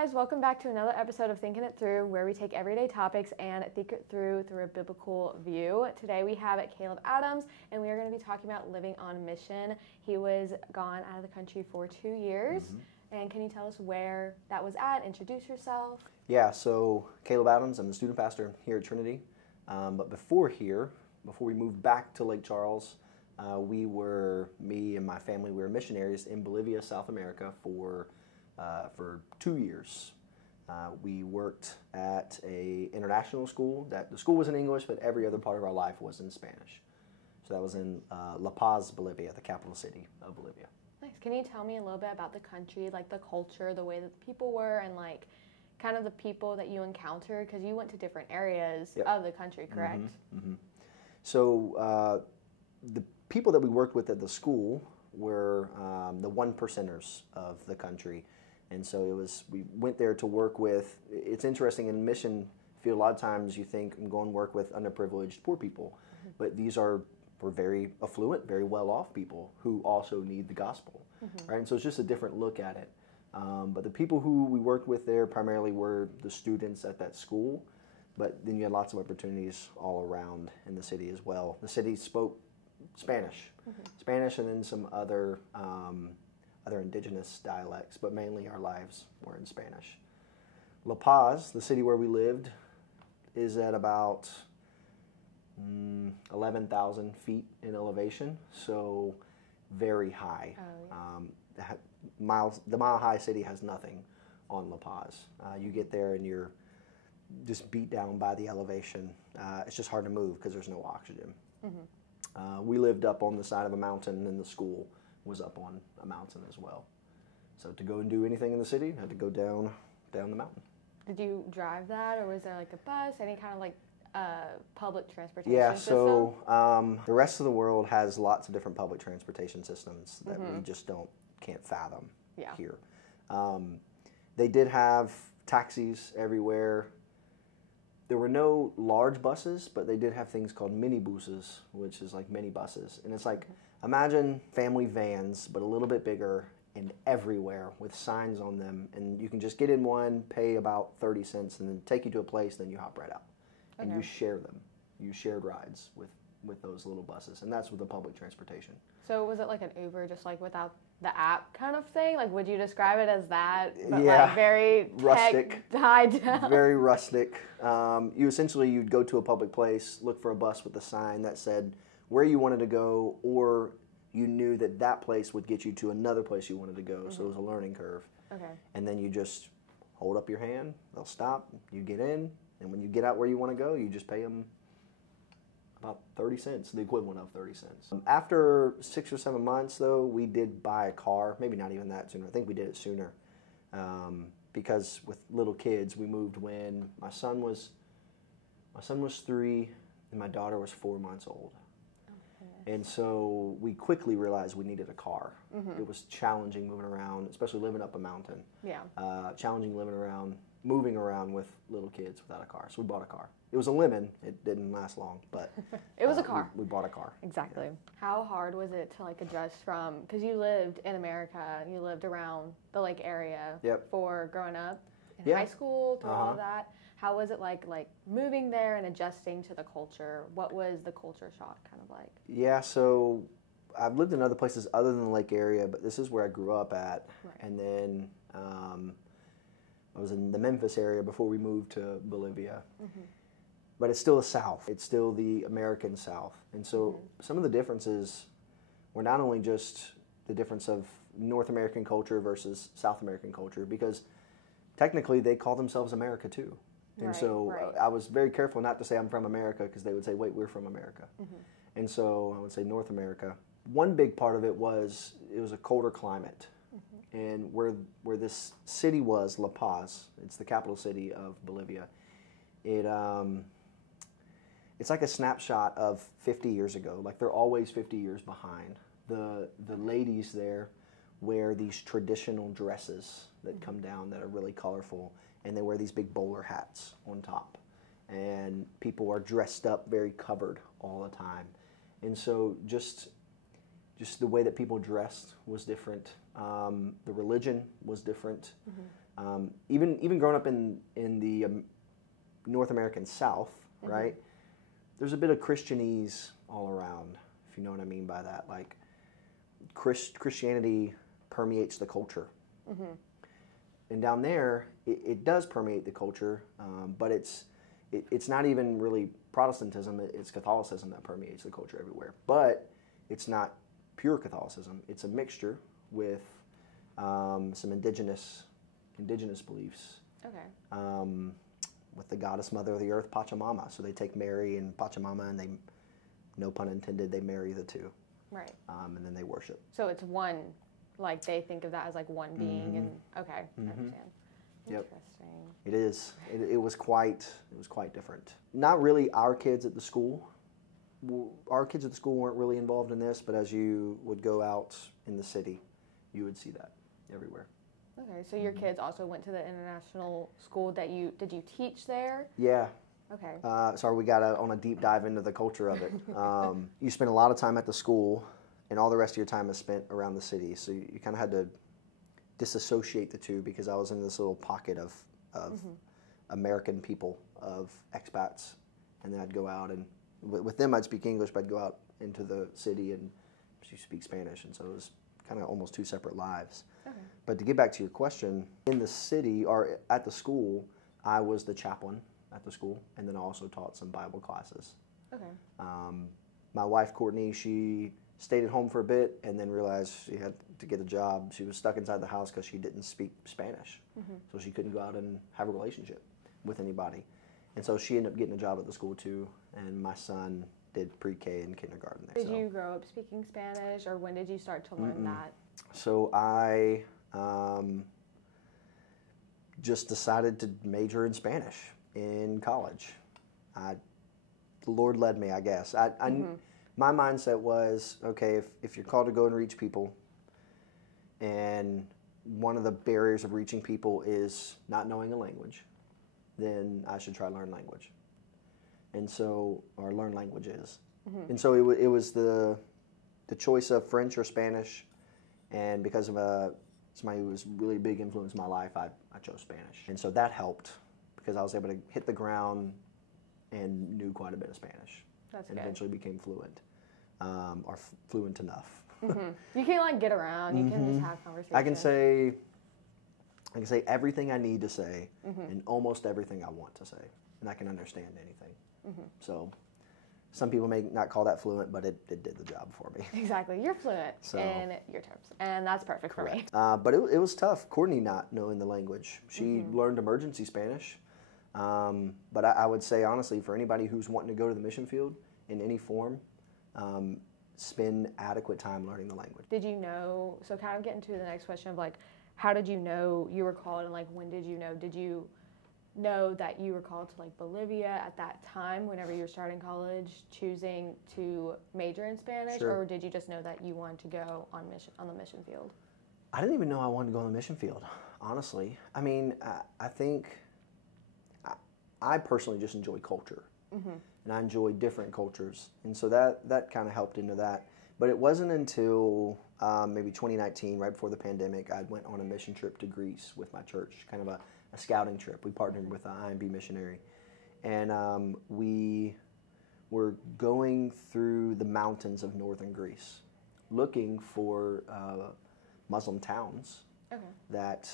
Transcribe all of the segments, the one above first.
guys, welcome back to another episode of Thinking It Through, where we take everyday topics and think it through a biblical view. Today we have Caleb Adams, and we are going to be talking about living on mission. He was gone out of the country for 2 years, and can you tell us where that was at? Introduce yourself. Yeah, so Caleb Adams, I'm the student pastor here at Trinity, but before we moved back to Lake Charles, me and my family, we were missionaries in Bolivia, South America for 2 years. We worked at a international school. The school was in English, but every other part of our life was in Spanish. So that was in La Paz, Bolivia, the capital city of Bolivia. Nice. Can you tell me a little bit about the country, like the culture, the way that the people were, and like kind of the people that you encountered? Because you went to different areas of the country, correct? So the people that we worked with at the school were the one percenters of the country. And so we went there to work with, it's interesting in mission field, a lot of times you think I'm going to work with underprivileged poor people, but these were very affluent, very well-off people who also need the gospel, right? And so it's just a different look at it. But the people who we worked with there primarily were the students at that school, but then you had lots of opportunities all around in the city as well. The city spoke Spanish, and then some other indigenous dialects, but mainly our lives were in Spanish. La Paz, the city where we lived, is at about 11,000 feet in elevation, so very high. The Mile High City has nothing on La Paz. You get there and you're just beat down by the elevation. It's just hard to move because there's no oxygen. We lived up on the side of a mountain, and the school was up on a mountain as well. So to go and do anything in the city, I had to go down the mountain. Did you drive that, or was there like a bus, any kind of like public transportation system? So the rest of the world has lots of different public transportation systems that we just can't fathom here. They did have taxis everywhere. There were no large buses, but they did have things called minibuses, which is like mini buses. And it's like, imagine family vans, but a little bit bigger and everywhere with signs on them. And you can just get in one, pay about 30 cents, and then take you to a place, then you hop right out. And you share them. You shared rides with those little buses. And that's with the public transportation. So was it like an Uber, just like without the app kind of thing? Like, would you describe it as that? But like very rustic, tied down. Very rustic. You'd go to a public place, look for a bus with a sign that said where you wanted to go, or you knew that place would get you to another place you wanted to go. So it was a learning curve. Okay. And then you just hold up your hand. They'll stop. You get in, and when you get out where you want to go, you just pay them about 30 cents, the equivalent of 30 cents. After 6 or 7 months, though, we did buy a car. Maybe not even that sooner. I think we did it sooner. Because with little kids, we moved when my son was 3 and my daughter was 4 months old. And so we quickly realized we needed a car. It was challenging moving around, especially living up a mountain. Challenging moving around with little kids without a car. So we bought a car. It was a lemon. It didn't last long, but it was a car. We bought a car. Exactly. Yeah. How hard was it to like adjust from, because you lived in America, you lived around the lake area for growing up in high school, through all of that. How was it like moving there and adjusting to the culture? What was the culture shock kind of like? Yeah, so I've lived in other places other than the lake area, but this is where I grew up at. Right. And then I was in the Memphis area before we moved to Bolivia. But it's still the South. It's still the American South. And so some of the differences were not only just the difference of North American culture versus South American culture, because technically they call themselves America too. And I was very careful not to say I'm from America, because they would say, wait, we're from America. And so I would say North America. One big part of it was a colder climate. And where this city was, La Paz, it's the capital city of Bolivia, it's like a snapshot of 50 years ago. Like, they're always 50 years behind. The ladies there wear these traditional dresses that come down that are really colorful, and they wear these big bowler hats on top. And people are dressed up very covered all the time. And so just the way that people dressed was different. The religion was different. Even growing up in the North American South, right? There's a bit of Christianese all around, if you know what I mean by that. Like Christianity permeates the culture. And down there, it does permeate the culture, but it's not even really Protestantism, it's Catholicism that permeates the culture everywhere. But it's not pure Catholicism. It's a mixture with some indigenous beliefs. Okay. With the goddess mother of the earth, Pachamama. So they take Mary and Pachamama and they, no pun intended, they marry the two. Right. And then they worship. So it's one, like they think of that as like one being, and okay, I understand. Yep. Interesting. It is. It was quite different. Not really our kids at the school. Our kids at the school weren't really involved in this, but as you would go out in the city, you would see that everywhere. Okay, so your kids also went to the international school did you teach there? Yeah. Okay. Sorry, we got on a deep dive into the culture of it. You spend a lot of time at the school, and all the rest of your time is spent around the city. So you kind of had to disassociate the two because I was in this little pocket of American people, of expats, and then I'd go out and with them I'd speak English, but I'd go out into the city and speak Spanish, and so it was kind of almost two separate lives. Okay. But to get back to your question, in the city or at the school, I was the chaplain at the school, and then I also taught some Bible classes. Okay. My wife, Courtney, she stayed at home for a bit and then realized she had to get a job. She was stuck inside the house because she didn't speak Spanish, so she couldn't go out and have a relationship with anybody. And so she ended up getting a job at the school too, and my son did pre-K and kindergarten there. Did you grow up speaking Spanish, or when did you start to learn that? So I just decided to major in Spanish in college. The Lord led me, I guess. My mindset was, okay, if you're called to go and reach people, and one of the barriers of reaching people is not knowing a language, then I should try to learn language. And so, or learn languages. And so it was the choice of French or Spanish, and because of somebody who was really a big influence in my life, I chose Spanish. And so that helped because I was able to hit the ground and knew quite a bit of Spanish. That's and good. eventually became fluent, or fluent enough. You can like get around. You can just have conversations. I can say everything I need to say and almost everything I want to say, and I can understand anything. So some people may not call that fluent, but it did the job for me. Exactly. You're fluent in your terms, and that's perfect for me. But it was tough. Courtney not knowing the language. She learned emergency Spanish. But I would say, honestly, for anybody who's wanting to go to the mission field in any form, spend adequate time learning the language. Did you know, so kind of getting to the next question of like, how did you know you were called, and like when did you know? Did you know that you were called to like Bolivia at that time whenever you were starting college, choosing to major in Spanish? Sure. Or did you just know that you wanted to go on the mission field? I didn't even know I wanted to go on the mission field, honestly. I mean, I think I personally just enjoy culture, and I enjoy different cultures, and so that kind of helped into that. But it wasn't until maybe 2019, right before the pandemic, I went on a mission trip to Greece with my church, kind of a scouting trip. We partnered with an IMB missionary, and we were going through the mountains of northern Greece, looking for Muslim towns that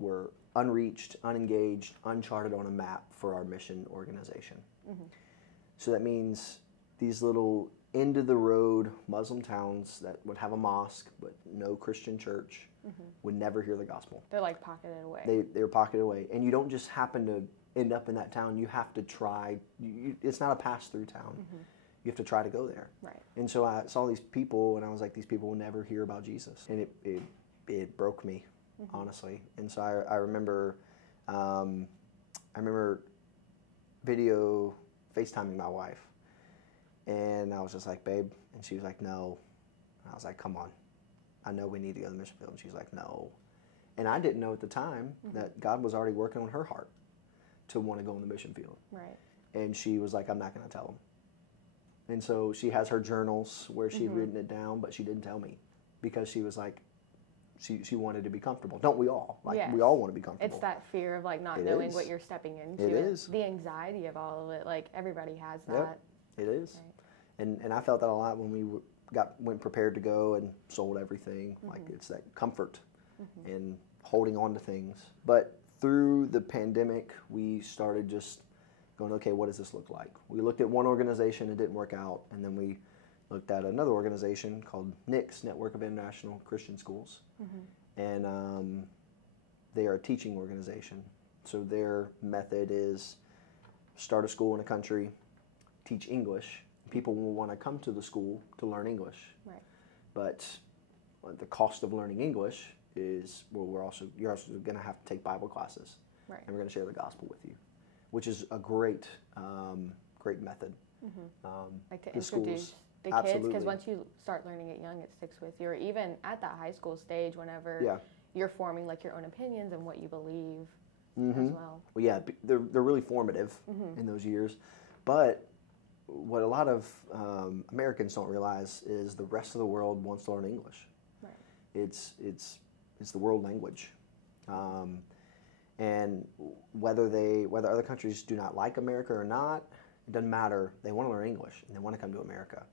were unreached, unengaged, uncharted on a map for our mission organization. So that means these little end-of-the-road Muslim towns that would have a mosque but no Christian church would never hear the gospel. They're like pocketed away. They're pocketed away. And you don't just happen to end up in that town. You have to try. It's not a pass-through town. You have to try to go there. Right. And so I saw these people, and I was like, these people will never hear about Jesus. And it broke me, honestly. And so I remember video FaceTiming my wife. And I was just like, babe. And she was like, no. And I was like, come on. I know we need to go to the mission field. And she was like, no. And I didn't know at the time that God was already working on her heart to want to go in the mission field. Right. And she was like, I'm not going to tell him. And so she has her journals where she had written it down, but she didn't tell me because she was like, she wanted to be comfortable. Don't we all? Like, Yes. we all want to be comfortable. It's that fear of like not It knowing is. what you're stepping into. It and is. the anxiety of all of it. Like everybody has that. Yep, it is. Right. And I felt that a lot when we went prepared to go and sold everything. Like, it's that comfort and holding on to things. But through the pandemic, we started just going, okay, what does this look like? We looked at one organization, it didn't work out, and then we looked at another organization called NICS, Network of International Christian Schools, and they are a teaching organization. So their method is start a school in a country, teach English. People will want to come to the school to learn English. Right. But the cost of learning English is, well, you're also going to have to take Bible classes, Right. and we're going to share the gospel with you, which is a great method. Like to The introduce schools, the kids, absolutely. because once you start learning it young, it sticks with you. Or even at that high school stage, whenever Yeah. you're forming like your own opinions and what you believe Mm-hmm. as well. Well, yeah, they're really formative in those years. But what a lot of Americans don't realize is the rest of the world wants to learn English. Right. It's the world language, and whether other countries do not like America or not, it doesn't matter. They want to learn English and they want to come to America.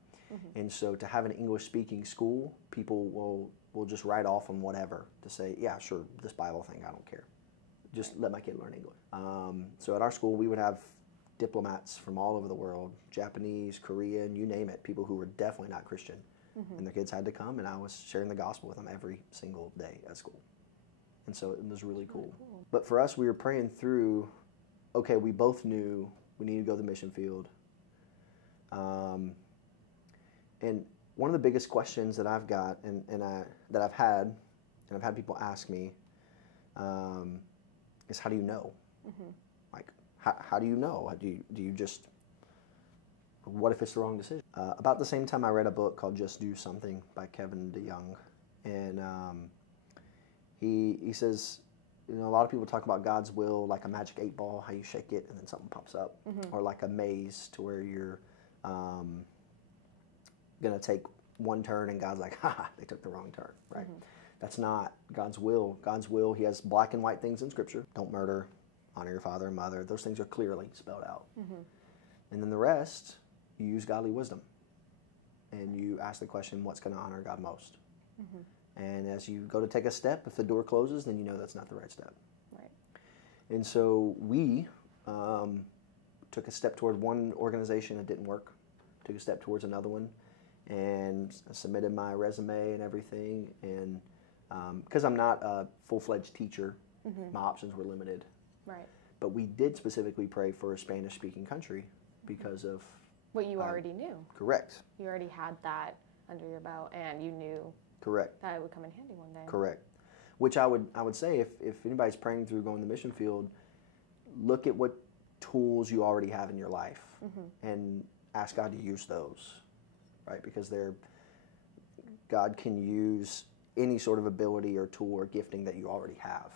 And so to have an English-speaking school, people will just write off on whatever to say, yeah, sure, this Bible thing, I don't care. Just let my kid learn English. So at our school, we would have diplomats from all over the world, Japanese, Korean, you name it, people who were definitely not Christian. And their kids had to come, and I was sharing the gospel with them every single day at school. And so it was really cool. But for us, we were praying through, okay, we both knew we needed to go to the mission field. And one of the biggest questions that I've got that I've had people ask me is, how do you know? Like, how do you know? Do you just, what if it's the wrong decision? About the same time, I read a book called Just Do Something by Kevin DeYoung. And he says, a lot of people talk about God's will like a magic 8-ball, how you shake it and then something pops up. Or like a maze to where you're going to take one turn and God's like, ha, they took the wrong turn, right? That's not God's will. God's will, he has black and white things in Scripture. Don't murder, honor your father and mother. Those things are clearly spelled out. And then the rest, you use godly wisdom. And you ask the question, what's going to honor God most? And as you go to take a step, if the door closes, then you know that's not the right step. Right. And so we took a step toward one organization, it didn't work. Took a step towards another one, and I submitted my resume and everything. And because I'm not a full-fledged teacher, my options were limited. Right. But we did specifically pray for a Spanish-speaking country because of What you already knew. Correct. You already had that under your belt, and you knew Correct. that it would come in handy one day. Correct. Which I would say if anybody's praying through going to the mission field, look at what tools you already have in your life and ask God to use those, right? Because God can use any sort of ability or tool or gifting that you already have.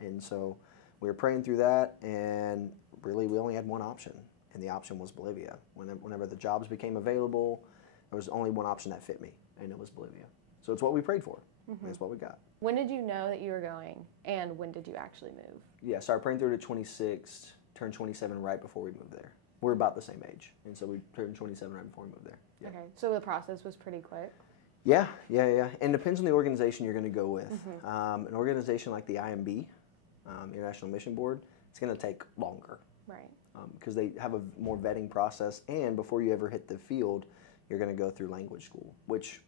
And so we were praying through that, and really we only had one option, and the option was Bolivia. Whenever the jobs became available, there was only one option that fit me, and it was Bolivia. So it's what we prayed for. It's what we got. When did you know that you were going, and when did you actually move? Yeah, started praying through it at 26, turned 27 right before we moved there. We're about the same age, and so we turned 27 right before we moved there. Yeah. Okay, so the process was pretty quick. Yeah. And it depends on the organization you're going to go with. An organization like the IMB, International Mission Board, it's going to take longer. Right. Because they have a more vetting process, and before you ever hit the field, you're going to go through language school, which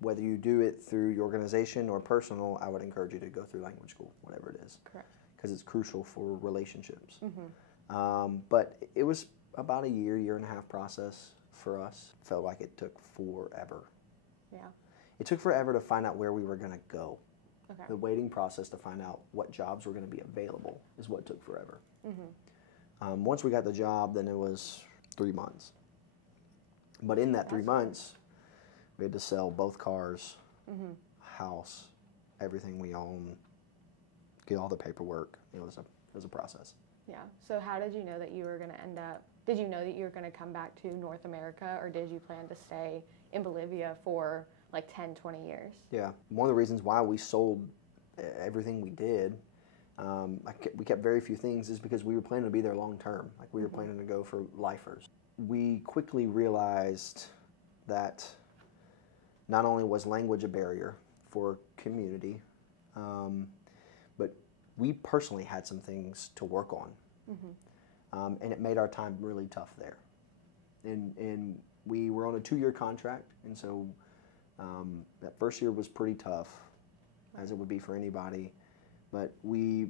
whether you do it through your organization or personal, I would encourage you to go through language school, whatever it is. Correct. Because it's crucial for relationships. But it was about a year and a half process for us. Felt like it took forever. Yeah. It took forever to find out where we were going to go. Okay. The waiting process to find out what jobs were going to be available is what took forever. Once we got the job, then it was 3 months. But in that 3 months, we had to sell both cars, house, everything we own, get all the paperwork. It was a process. Yeah. So how did you know that you were going to end up, did you know that you were going to come back to North America, or did you plan to stay in Bolivia for like 10, 20 years. Yeah. One of the reasons why we sold everything we did, we kept very few things, is because we were planning to be there long term. Like we were planning to go for lifers. We quickly realized that not only was language a barrier for community, but we personally had some things to work on. And it made our time really tough there. And we were on a 2-year contract, and so that first year was pretty tough, as it would be for anybody. But we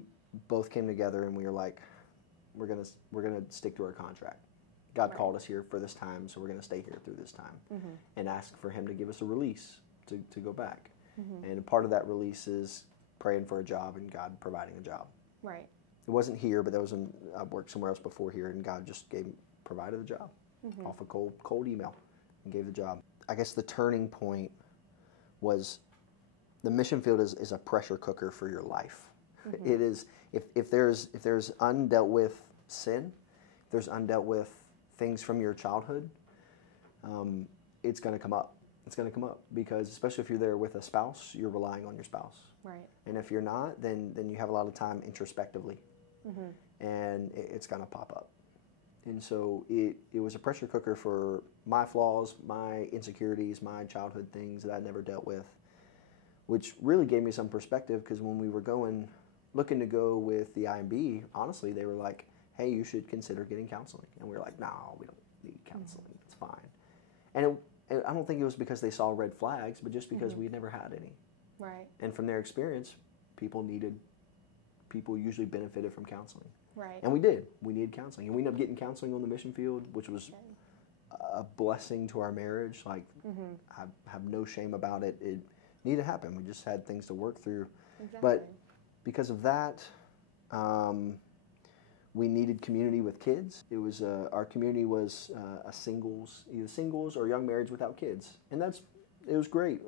both came together and we were like, we're gonna stick to our contract. God called us here for this time, so we're gonna stay here through this time, and ask for Him to give us a release to go back. And a part of that release is praying for a job and God providing a job. Right. It wasn't here, but I worked somewhere else before here, and God just provided a job off a cold email and gave the job. I guess the turning point was the mission field is a pressure cooker for your life. It is, if there's undealt with sin, if there's undealt with things from your childhood, it's going to come up. It's going to come up because, especially if you're there with a spouse, you're relying on your spouse. Right. And if you're not, then you have a lot of time introspectively, and it's going to pop up. And so it was a pressure cooker for my flaws, my insecurities, my childhood things that I never dealt with, which really gave me some perspective, because when we were looking to go with the IMB, honestly, they were like, hey, you should consider getting counseling. And we were like, no, we don't need counseling. It's fine. And I don't think it was because they saw red flags, but just because we had never had any. Right. And from their experience, people usually benefited from counseling. Right. And we did. We needed counseling. And we ended up getting counseling on the mission field, which was a blessing to our marriage. Like, I have no shame about it. It needed to happen. We just had things to work through. Exactly. But because of that, we needed community with kids. It was our community was either singles or young marrieds without kids. And it was great.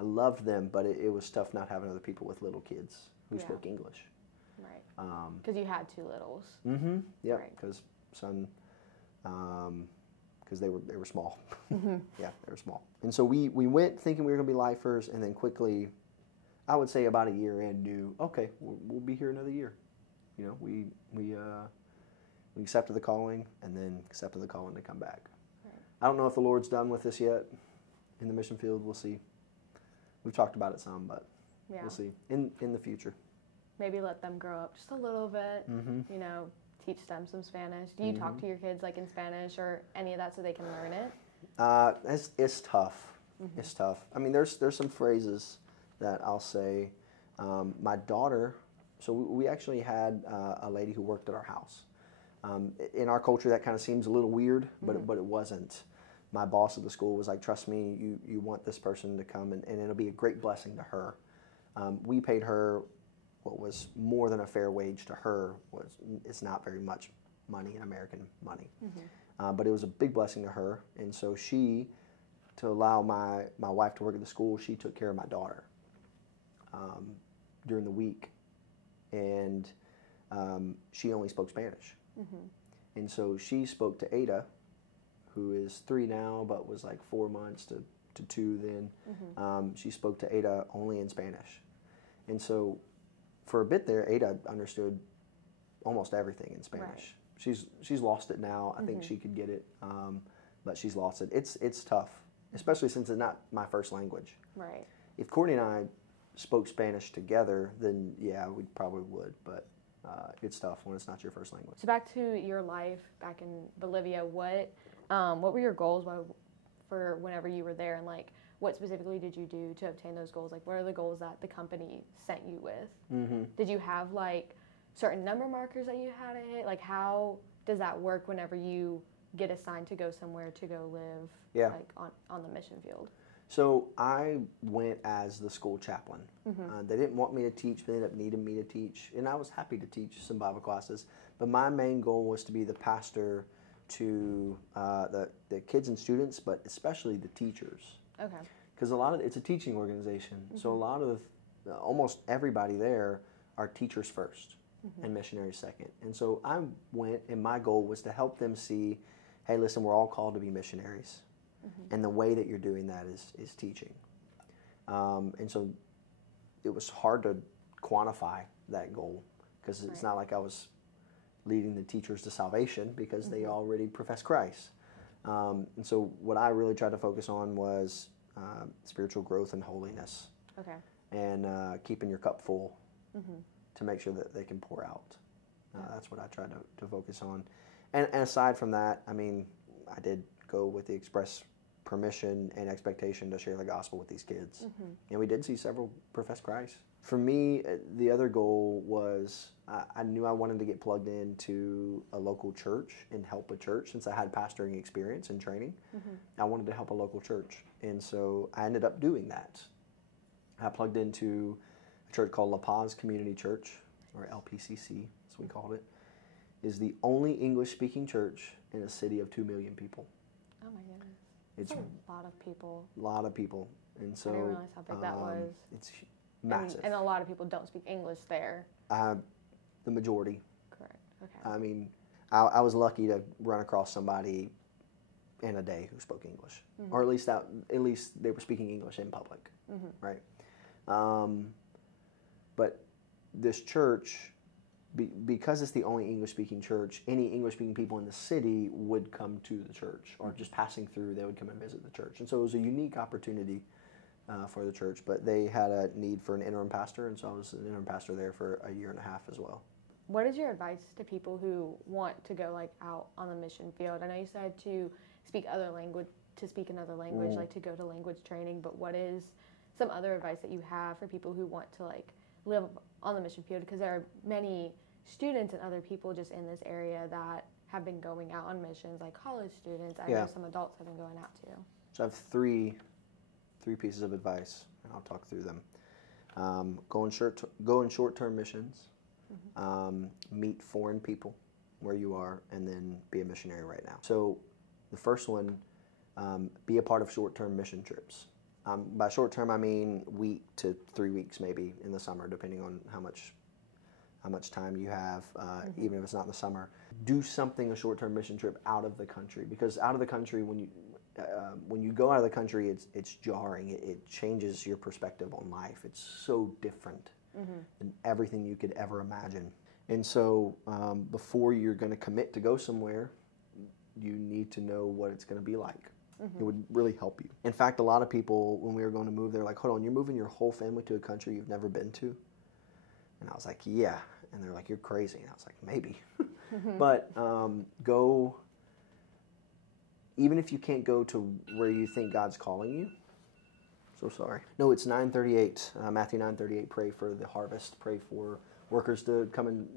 I loved them, but it was tough not having other people with little kids who spoke English. Right. Because you had 2 littles. Yeah. Right. Because because they were small. Yeah, they were small. And so we went thinking we were going to be lifers, and then quickly, I would say about a year in, knew, okay, we'll be here another year. You know, we accepted the calling, and then accepted the calling to come back. Right. I don't know if the Lord's done with us yet in the mission field. We'll see. We've talked about it some, but we'll see in the future. Maybe let them grow up just a little bit, you know, teach them some Spanish. Do you talk to your kids like in Spanish or any of that so they can learn it? It's tough. It's tough. I mean, there's some phrases that I'll say. My daughter, so we actually had a lady who worked at our house. In our culture, that kind of seems a little weird, but it wasn't. My boss at the school was like, trust me, you want this person to come, and it'll be a great blessing to her. We paid her what was more than a fair wage to her. It's not very much money in American money. But it was a big blessing to her. And so to allow my wife to work at the school, she took care of my daughter during the week. And she only spoke Spanish. And so she spoke to Ada, who is 3 now, but was like 4 months to 2 then. She spoke to Ada only in Spanish. And so for a bit there, Ada understood almost everything in Spanish. Right. She's lost it now. I think she could get it, but she's lost it. It's tough, especially since it's not my first language. Right. If Courtney and I spoke Spanish together, then yeah, we probably would, but it's tough when it's not your first language. So back to your life back in Bolivia, what were your goals for whenever you were there, and like what specifically did you do to obtain those goals? Like, what are the goals that the company sent you with? Did you have like certain number markers that you had to hit? Like, how does that work whenever you get assigned to go somewhere to go live like on the mission field? So I went as the school chaplain. They didn't want me to teach, but they ended up needing me to teach. And I was happy to teach some Bible classes. But my main goal was to be the pastor to the kids and students, but especially the teachers. Okay. Because it's a teaching organization. So a lot of, almost everybody there are teachers first and missionaries second. And so I went, and my goal was to help them see, hey, listen, we're all called to be missionaries. And the way that you're doing that is teaching. And so it was hard to quantify that goal because it's not like I was leading the teachers to salvation because they already profess Christ. And so what I really tried to focus on was spiritual growth and holiness. Okay. And keeping your cup full to make sure that they can pour out. That's what I tried to focus on. And aside from that, I mean, I did go with the express permission and expectation to share the gospel with these kids. And we did see several profess Christ. For me, the other goal was I knew I wanted to get plugged into a local church and help a church since I had pastoring experience and training. I wanted to help a local church. And so I ended up doing that. I plugged into a church called La Paz Community Church, or LPCC, as we called it. Is the only English-speaking church in a city of 2 million people. Oh my goodness. It's a lot of people. A lot of people. And so I didn't realize how big that was. It's massive. And a lot of people don't speak English there. The majority. Correct. Okay. I mean, I was lucky to run across somebody in a day who spoke English. Or at least they were speaking English in public. Right? But this church, because it's the only English-speaking church, any English-speaking people in the city would come to the church, or just passing through, they would come and visit the church. And so it was a unique opportunity for the church, but they had a need for an interim pastor, and so I was an interim pastor there for a year and a half as well. What is your advice to people who want to go out on the mission field? I know you said to speak another language, like to go to language training, but what is some other advice that you have for people who want to live on the mission field? Because there are many students and other people just in this area that have been going out on missions, like college students. I know some adults have been going out too. So I have three pieces of advice, and I'll talk through them. Go in short-term missions, meet foreign people where you are, and then be a missionary right now. So the first one, be a part of short-term mission trips. By short-term, I mean week to 3 weeks maybe in the summer, depending on how much time you have, even if it's not in the summer. Do something, a short-term mission trip out of the country, because out of the country, when you go out of the country, it's jarring. It changes your perspective on life. It's so different than everything you could ever imagine. And so before you're going to commit to go somewhere, you need to know what it's going to be like. It would really help you. In fact, a lot of people, when we were going to move, they're like, hold on, you're moving your whole family to a country you've never been to? And I was like, yeah. And they're like, you're crazy. And I was like, maybe. But go, even if you can't go to where you think God's calling you. So sorry. No, it's 9:38, Matthew 9:38, pray for the harvest, pray for workers to come and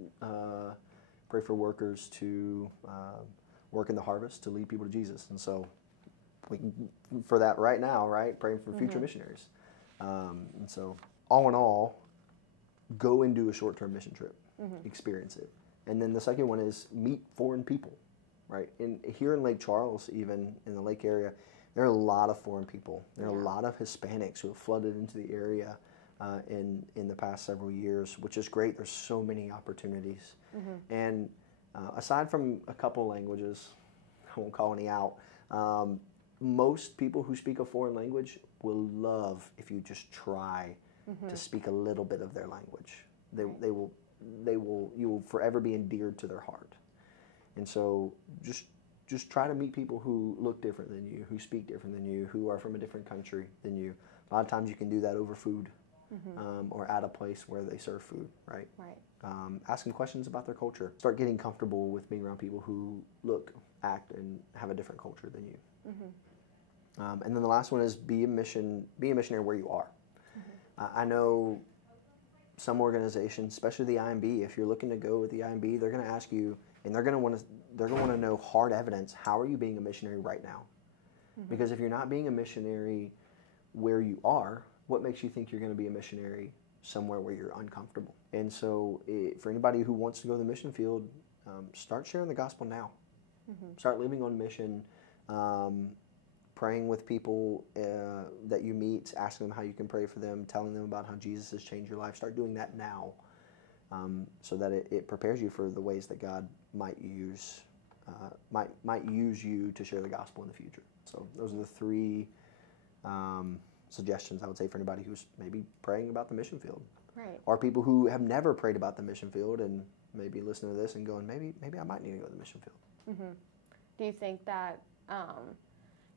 pray for workers to work in the harvest, to lead people to Jesus. And so we can, for that right now, right, praying for future missionaries. And so all in all, go and do a short-term mission trip, experience it. And then the second one is meet foreign people, right? Here in Lake Charles, even in the lake area, there are a lot of foreign people. There are a lot of Hispanics who have flooded into the area in the past several years, which is great. There's so many opportunities. And aside from a couple languages, I won't call any out, most people who speak a foreign language will love if you just try to speak a little bit of their language. You will forever be endeared to their heart. And so just try to meet people who look different than you, who speak different than you, who are from a different country than you. A lot of times you can do that over food or at a place where they serve food, right? Ask them questions about their culture. Start getting comfortable with being around people who look, act, and have a different culture than you. And then the last one is be a missionary where you are. I know some organizations, especially the IMB, if you're looking to go with the IMB, they're going to ask you, and they're going to want to know hard evidence. How are you being a missionary right now? Because if you're not being a missionary where you are, what makes you think you're going to be a missionary somewhere where you're uncomfortable? And so for anybody who wants to go to the mission field, start sharing the gospel now. Start living on mission, praying with people that you meet, asking them how you can pray for them, telling them about how Jesus has changed your life. Start doing that now so that it prepares you for the ways that God might use you to share the gospel in the future. So those are the three suggestions I would say for anybody who's maybe praying about the mission field. Right. Or people who have never prayed about the mission field and maybe listening to this and going, maybe I might need to go to the mission field. Mm-hmm. Do you think that,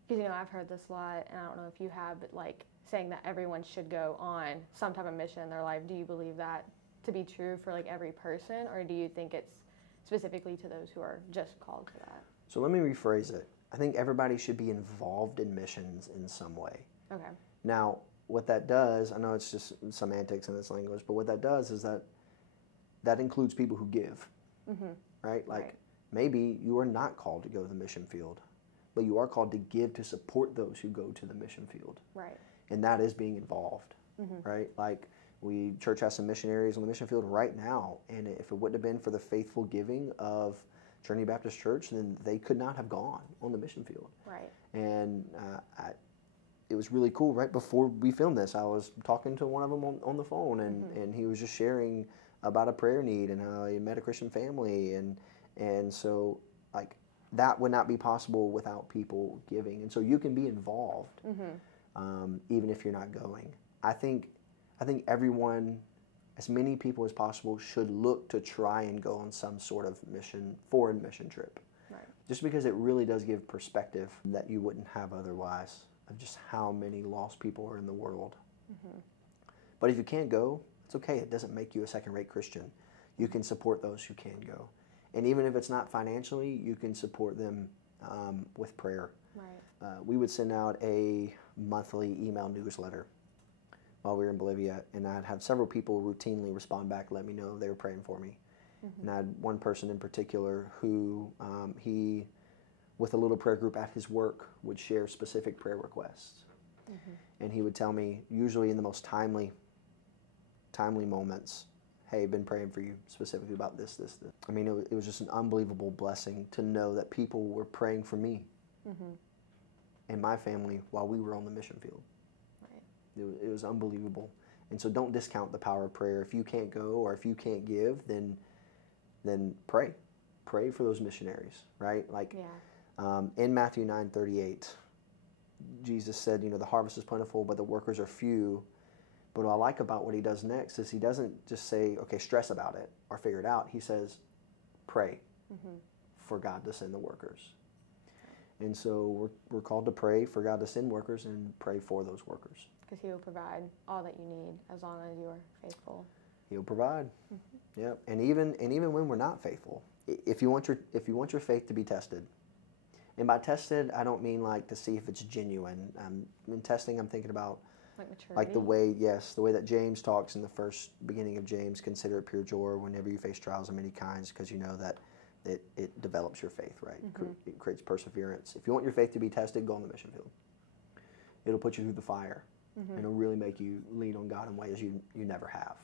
because, I've heard this a lot, and I don't know if you have, but like saying that everyone should go on some type of mission in their life, do you believe that to be true for like every person, or do you think it's specifically to those who are just called to that? So let me rephrase it. I think everybody should be involved in missions in some way. Okay. Now, what that does, I know it's just semantics in this language, but what that does is that includes people who give, right? Like maybe you are not called to go to the mission field, but you are called to give to support those who go to the mission field. Right. And that is being involved, right? Like church has some missionaries on the mission field right now, and if it wouldn't have been for the faithful giving of Trinity Baptist Church, then they could not have gone on the mission field. Right. And it was really cool. Right before we filmed this, I was talking to one of them on the phone, and he was just sharing about a prayer need and how he met a Christian family, and so like that would not be possible without people giving, and so you can be involved even if you're not going. I think everyone, as many people as possible, should look to try and go on some sort of foreign mission trip. Right. Just because it really does give perspective that you wouldn't have otherwise of just how many lost people are in the world. But if you can't go, it's okay. It doesn't make you a second-rate Christian. You can support those who can go. And even if it's not financially, you can support them with prayer. Right. We would send out a monthly email newsletter while we were in Bolivia, and I'd have several people routinely respond back, let me know they were praying for me. And I had one person in particular who he, with a little prayer group at his work, would share specific prayer requests. And he would tell me, usually in the most timely moments, hey, I've been praying for you specifically about this. I mean, it was just an unbelievable blessing to know that people were praying for me and my family while we were on the mission field. Right. It was unbelievable. And so don't discount the power of prayer. If you can't go or if you can't give, then pray. Pray for those missionaries, right? Like in Matthew 9:38, Jesus said, the harvest is plentiful, but the workers are few. But what I like about what he does next is he doesn't just say, okay, stress about it or figure it out. He says, pray for God to send the workers. And so we're called to pray for God to send workers and pray for those workers. Because he will provide all that you need as long as you are faithful. He'll provide. Yep. And even when we're not faithful, if you want your faith to be tested, and by tested I don't mean like to see if it's genuine. In testing, I'm thinking about like maturity. Like the way that James talks in the first beginning of James, consider it pure joy whenever you face trials of many kinds, because you know that it develops your faith, right? It creates perseverance. If you want your faith to be tested, go on the mission field. It'll put you through the fire. And it'll really make you lean on God in ways you never have.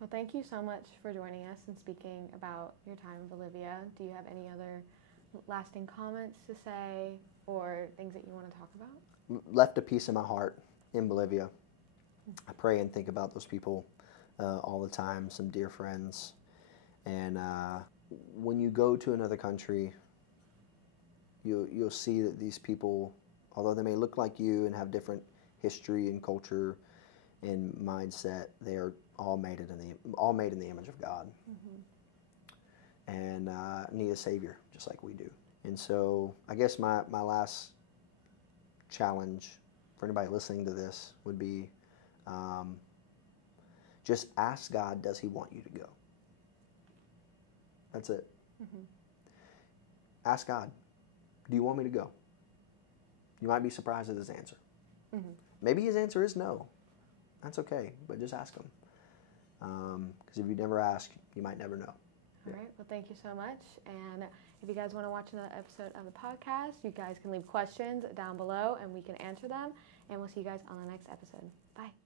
Well, thank you so much for joining us and speaking about your time in Bolivia. Do you have any other lasting comments to say or things that you want to talk about? Left a piece in my heart in Bolivia. I pray and think about those people all the time, some dear friends. And when you go to another country, you'll see that these people, although they may look like you and have different history and culture and mindset, they are all made in the image of God, and need a Savior just like we do. And so I guess my last challenge for anybody listening to this would be just ask God, does he want you to go? That's it. Ask God, do you want me to go? You might be surprised at his answer. Maybe his answer is no. That's okay, but just ask him. Because if you never ask, you might never know. All right. Well, thank you so much. And if you guys want to watch another episode of the podcast, you guys can leave questions down below and we can answer them. And we'll see you guys on the next episode. Bye.